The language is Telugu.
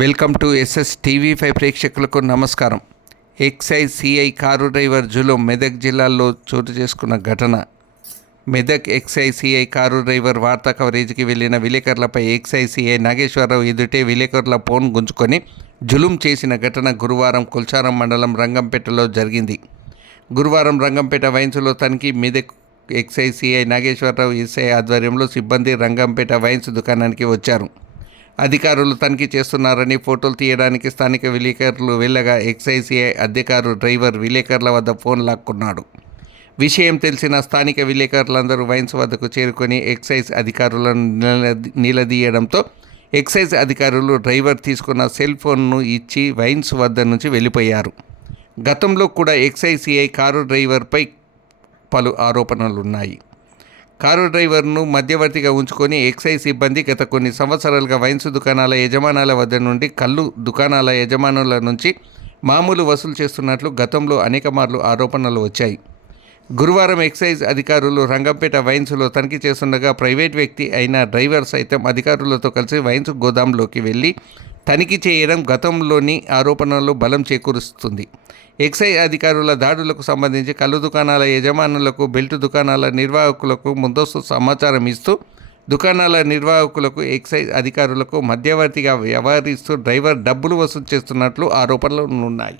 Welcome to SS TV five ప్రేక్షకులకు నమస్కారం. ఎక్సైజ్ సిఐ కారు డ్రైవర్ జులుం మెదక్ జిల్లాలో చోటు చేసుకున్న ఘటన. Medak excise CI car driver వార్తా కవరేజీకి వెళ్ళిన విలేకరులపై ఎక్సైజ్ సిఐ నాగేశ్వరరావు ఎదుటే విలేకరుల ఫోన్ గుంజుకొని జులుం చేసిన ఘటన గురువారం కుల్చారం మండలం రంగంపేటలో జరిగింది. గురువారం రంగంపేట వైన్స్లో తనిఖీ Medak excise CI Nageswararao SI ఆధ్వర్యంలో సిబ్బంది రంగంపేట వైన్స్ దుకాణానికి వచ్చారు. అధికారులు తనిఖీ చేస్తున్నారని ఫోటోలు తీయడానికి స్థానిక విలేకరులు వెళ్ళగా ఎక్సైజ్ అధికారు డ్రైవర్ విలేకరుల వద్ద ఫోన్ లాక్కున్నాడు. విషయం తెలిసిన స్థానిక విలేకరులందరూ వైన్స్ వద్దకు చేరుకొని ఎక్సైజ్ అధికారులను నిలదీయడంతో ఎక్సైజ్ అధికారులు డ్రైవర్ తీసుకున్న సెల్ ఫోన్ను ఇచ్చి వైన్స్ వద్ద నుంచి వెళ్ళిపోయారు. గతంలో కూడా ఎక్సైజ్ కారు డ్రైవర్పై పలు ఆరోపణలున్నాయి. కారు డ్రైవర్ను మధ్యవర్తిగా ఉంచుకొని ఎక్సైజ్ సిబ్బంది గత కొన్ని సంవత్సరాలుగా వైన్స్ దుకాణాల యజమానాల వద్ద నుండి కళ్ళు దుకాణాల యజమానుల నుంచి మామూలు వసూలు చేస్తున్నట్లు గతంలో అనేక మార్లు ఆరోపణలు వచ్చాయి. గురువారం ఎక్సైజ్ అధికారులు రంగంపేట వైన్స్లో తనిఖీ చేస్తుండగా ప్రైవేట్ వ్యక్తి అయిన డ్రైవర్ సైతం అధికారులతో కలిసి వైన్స్ గోదాంలోకి వెళ్ళి తనిఖీ చేయడం గతంలోని ఆరోపణలు బలం చేకూరుస్తుంది. ఎక్సైజ్ అధికారుల దాడులకు సంబంధించి కళ్ళు దుకాణాల యజమానులకు బెల్ట్ దుకాణాల నిర్వాహకులకు ముందస్తు సమాచారం ఇస్తూ దుకాణాల నిర్వాహకులకు ఎక్సైజ్ అధికారులకు మధ్యవర్తిగా వ్యవహరిస్తూ డ్రైవర్ డబ్బులు వసూలు చేస్తున్నట్లు ఆరోపణలు ఉన్నాయి.